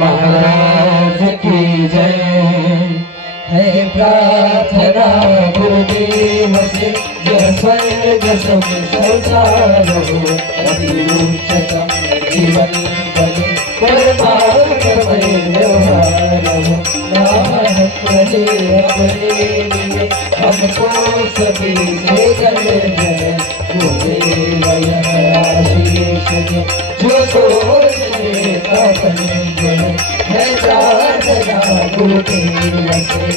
महाराज की जय। है प्रार्थना गुरुदेव से यह स्वर्ग संसार हो, अभिरुचतम जीवन बने परमात्मय व्यवहार हो। नानक बने अपने लिए हमको सभी से कर जय। गुरुदेव यह आशीष दे जो सोचने का बंधन है प्रार्थना गुरुदेव से।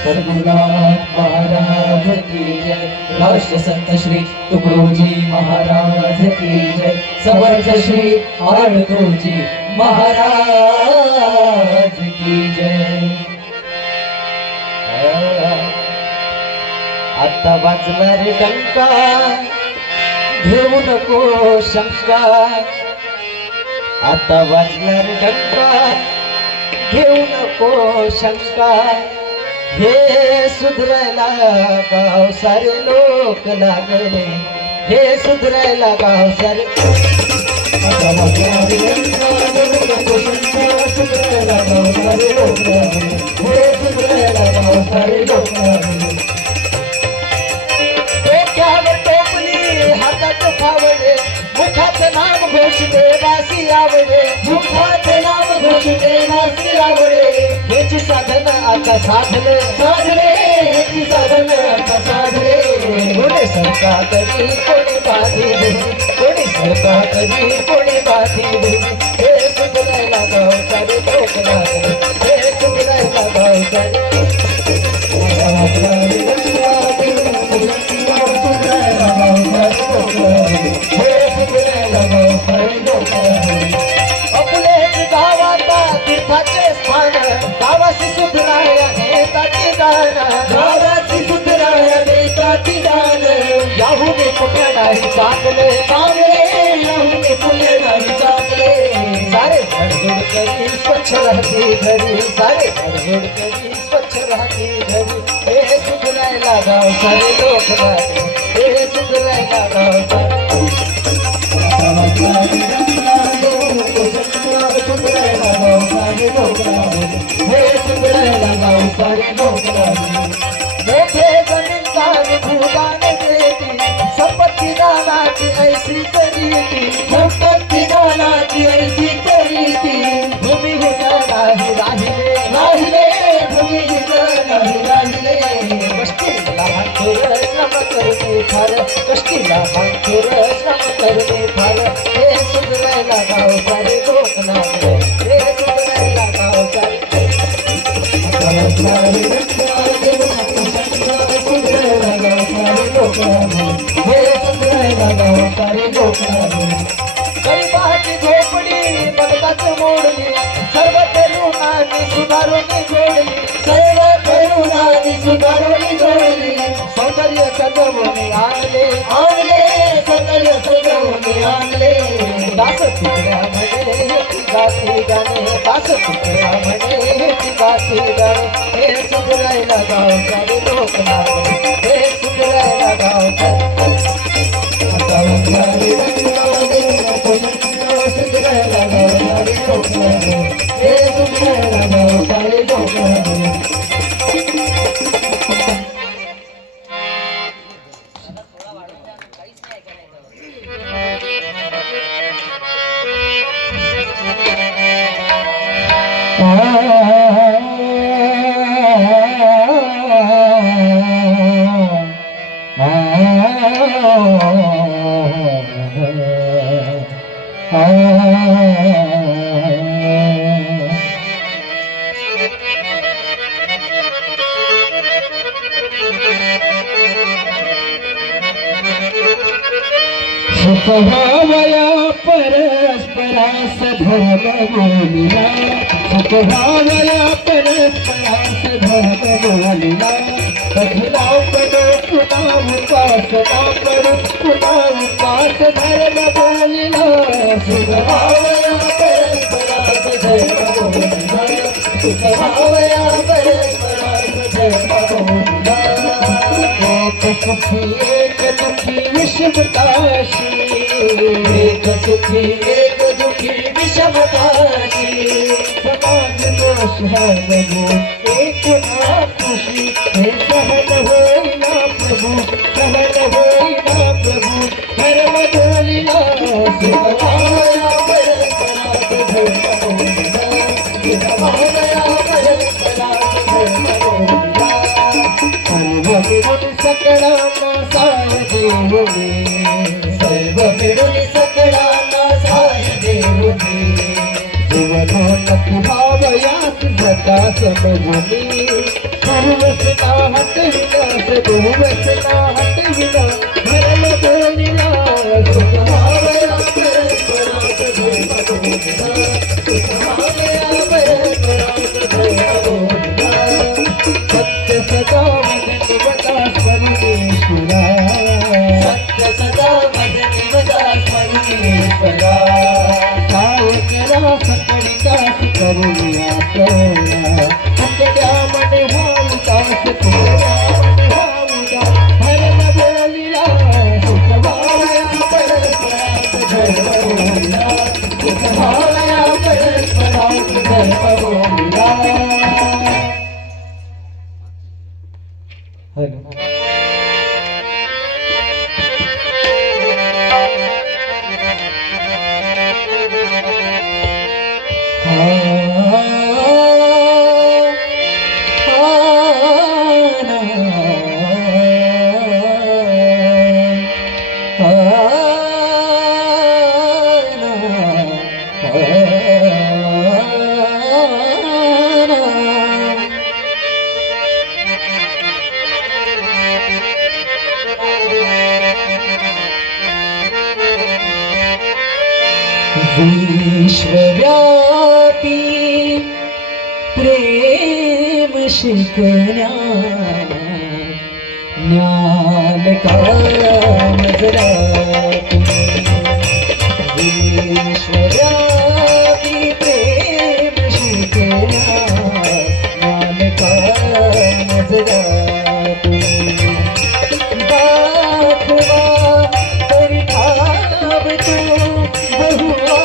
सद्गुरुनाथ महाराज की जय। राष्ट्र संत श्री तुकडोजी महाराज की जय। समर्थ श्री आळंदोजी महाराज की जय। आता वाजला रे डंका घेऊ नको शंका। आता वाजला रे डंका घेऊ नको शंका। हे सुधरायला गाव सारे लोक लागले, हे सुधरायला गाव सारे। आता वाजला रे डंका घेऊ नको शंका। सुधरायला गाव सारे लोक लागले, हे सुधरायला गाव सारे लोक लागले। फावडे मुखात नाम घोष देवासी आवडे, मुखात नाम घोष देवासी आवडे। हेची साधन आता साधले साधले, हेची साधन आता साधले। कोणी सरका कधी कोणी बाधी देवी, कोणी सरका कधी कोणी बाधी देवी। हे सुधरायला गाव सारे लोक लागले, हे सुधरायला गाव सारे। अपुले गावाचा तीर्थाचे स्थान, गावाची सुधराया नेताची दान, गावाची सुधराया नेताची दान। याहुने कुठे नाही चांगले चांगले, याहुने कुठे नाही चांगले। सारे धडधड करी स्वच्छ राहते घरी, सारे धडधड करी स्वच्छ राहते घरी। हे सुधरायला गाव सारे लोक लागले, हे सुधरायला गाव सारे। मोठे जमीनदार भूदान देती, संपत्ती दानाची ऐशी करीती, संपत्ती दानाची ऐशी करीती। भूमिहीन नाही राहिले राहिले, भूमिहीन नाही राहिले। कष्टीला हातोर श्रम करणे फार, कष्टीला हातोर श्रम करणे फार। हे सुधरायला गाव सारे लोक लागले, हे सुधरायला गाव सारे। गरिबाची झोपडी बदकाच मोडली, सर्व तरुणांनी सुधारून जोडली, सर्व तरुणांनी सुधारून जोडली। सौंदर्य सजवून आणले आणले, सौंदर्य सजवून आणले। दास तुकड्या म्हणे गाती गाणे, दास तुकड्या म्हणे गाती गाणे। हे सुधरायला गाव सारे लोक लागले, हे सुधरायला गाव सारे। सुधरायला गाव सारे लोक लागले, हे सुधरायला गाव सारे लोक लागले। सुखभावया परस्परास धर्म बोलिला, सुखभावया परस्परास धर्म बोलिला। कठिनाव करो पुन्हा उपासना करो, पुन्हा उपास धर्म बोलिला। सुखभावया परस्परास धर्म बोलिला, सुखभावया परस्परास धर्म बोलिला। एक सुखी एक दुखी विषमताशी, एक सुखी एक दुखी विषम ममताची समाज दोष हरवू एकूणा खुशी हे सहन होईना प्रभू सहन होईना प्रभू धर्म बोलिला सुखमाया परस्परात धर्म बोलिला सुखमाया परस्परात धर्म बोलिला सर्व मिळून सकळांना साय देऊनी सर्व मिळून सकळांना साय देऊनी जीवनात भावयात जगा समजुनी सर्वसना हटविना सर्वसना हटविना धर्म बोलिला सुखमाया परस्परात धर्म बोलिला सुखमाया परस्परात धर्म बोलिला सत्य सदा वदनी वदा स्मरणेश्वरा सत्य सदा वदनी वदा स्मरणेश्वरा सावकरा सकळिकास करुणा करुणा तुकड्या मने भावुदास तुकड्या मने भावुदास धर्म बोलिला सुखमाया परस्परात धर्म बोलिला सुखमाया परस्परात धर्म बोलिला विश्वव्यापी प्रेम शिकण्या ज्ञान कामजरा विश्वव्यापी प्रेम शिकण्या ज्ञान कामजरा दाखवा परिभाव तू बहुवा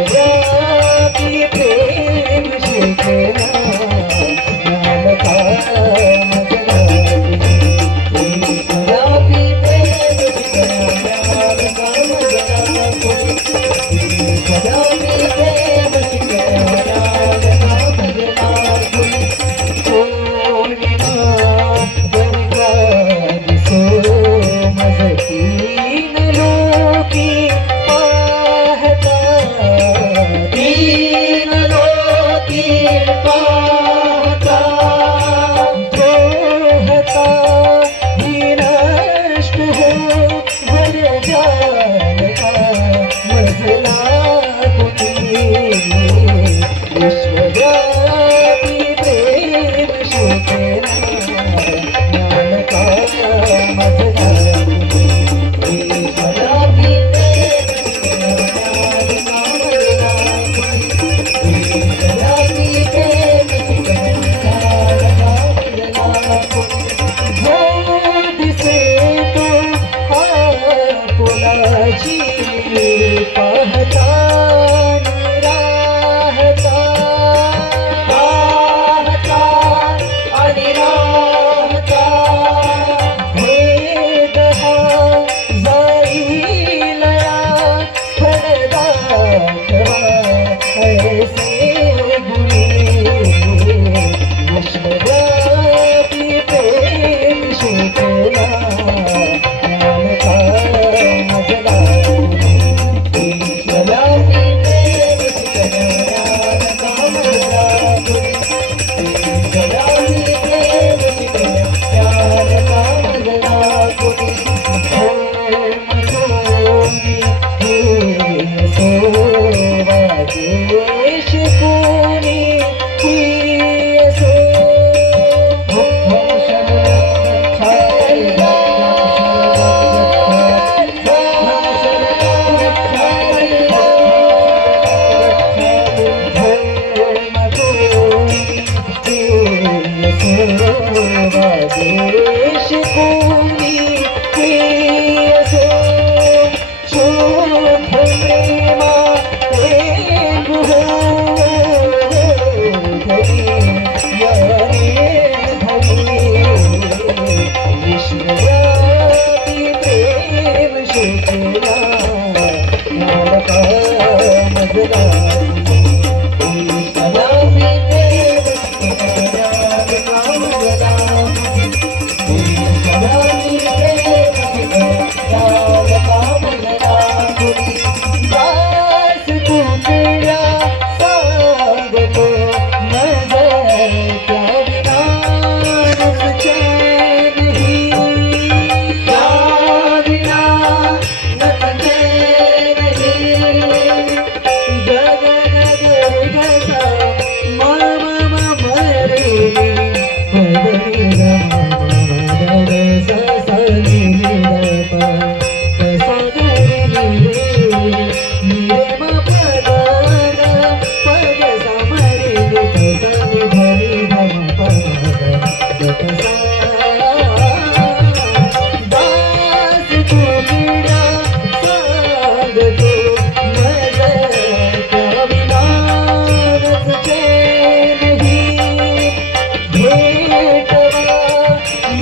विश्वव्यापी प्रेम शिकण्या ज्ञान कामजरा विश्वव्यापी प्रेम शिकण्या ज्ञान कामजरा विश्वव्यापी प्रेम शिकण्या ज्ञान कामजरा कोणिना वर्गात सो तीन लोकी पाहता तीन लोकी पाहता पोहता ही नष्ट हो वर जाल का मजला कुणी विश्वव्यापी प्रेम शिकण्या ज्ञान कामजरा देश कोणी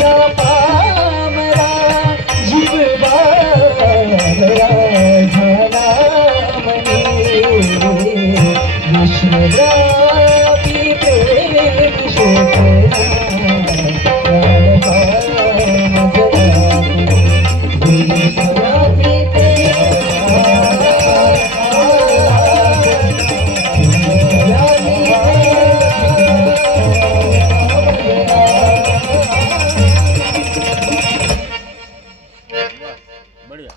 या पामरा जीव बाळा झाला मनी विश्वव्यापी प्रेम शोधना बढ़िया।